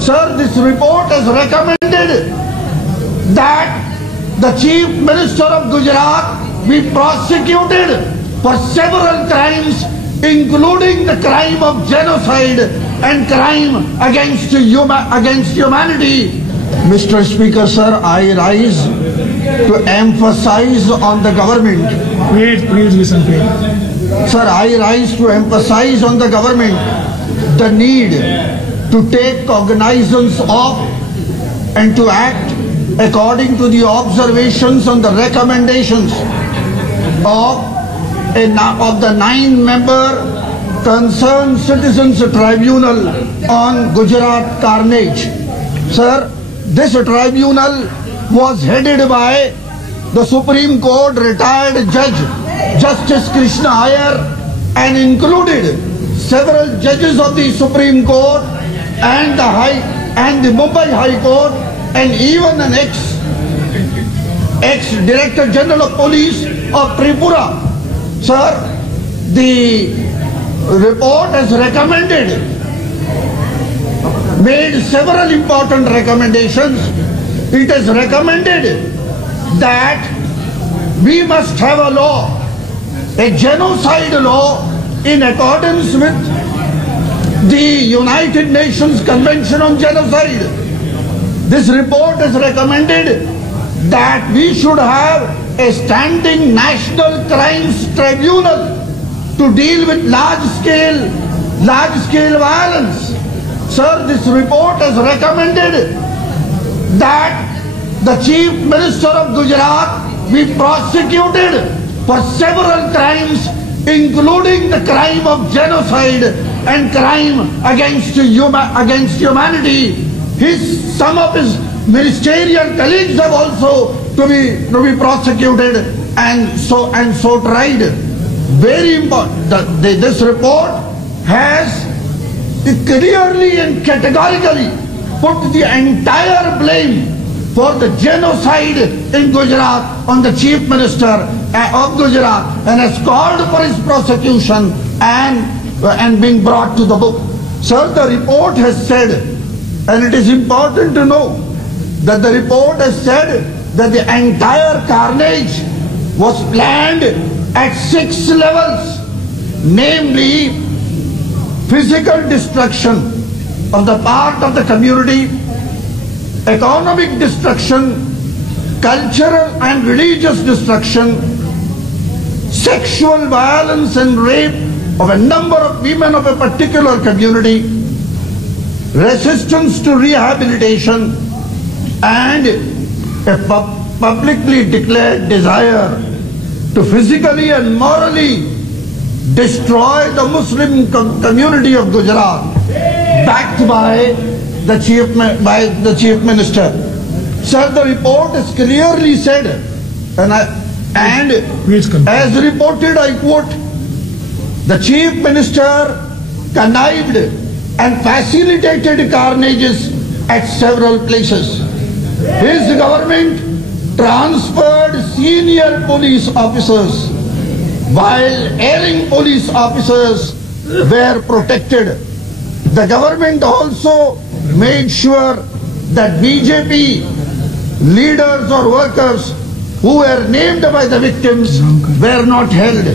Sir, this report has recommended that the Chief Minister of Gujarat be prosecuted for several crimes, including the crime of genocide and crime against humanity. Mr. Speaker, sir, I rise to emphasize on the government. Wait, please listen to him. Sir, I rise to emphasize on the government the need to take cognizance of and to act according to the observations and the recommendations of the 9-member Concerned Citizens Tribunal on Gujarat carnage. Sir, this tribunal was headed by the Supreme Court retired Judge Justice Krishna Iyer and included several judges of the Supreme Court and the Mumbai High Court and even an ex-Director General of Police of Tripura. Sir, the report has made several important recommendations. It has recommended that we must have a law, a genocide law, in accordance with the United Nations Convention on Genocide. This report has recommended that we should have a standing national crimes tribunal to deal with large-scale violence. Sir, this report has recommended that the Chief Minister of Gujarat be prosecuted for several crimes, including the crime of genocide and crime against humanity. Some of his ministerial colleagues have also to be prosecuted and so tried. Very important. This report has clearly and categorically put the entire blame for the genocide in Gujarat on the Chief Minister of Gujarat and has called for his prosecution and being brought to the book. Sir, the report has said, and it is important to know that the report has said that the entire carnage was planned at 6 levels, namely physical destruction of the part of the community, economic destruction, cultural and religious destruction, sexual violence and rape of a number of women of a particular community, resistance to rehabilitation, and a publicly declared desire to physically and morally destroy the Muslim community of Gujarat, backed by the Chief Minister. Sir, the report is clearly said, and as reported, I quote, the Chief Minister connived and facilitated carnages at several places. His government transferred senior police officers while erring police officers were protected. The government also made sure that BJP leaders or workers who were named by the victims were not held.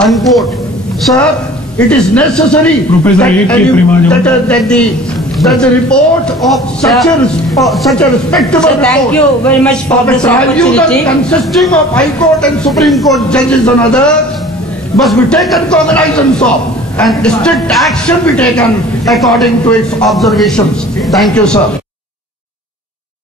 Unquote. Sir, it is necessary that the report of such a respectable report, thank you very much for this opportunity, consisting of High Court and Supreme Court judges and others, must be taken cognizance of and strict action be taken according to its observations. Thank you, sir.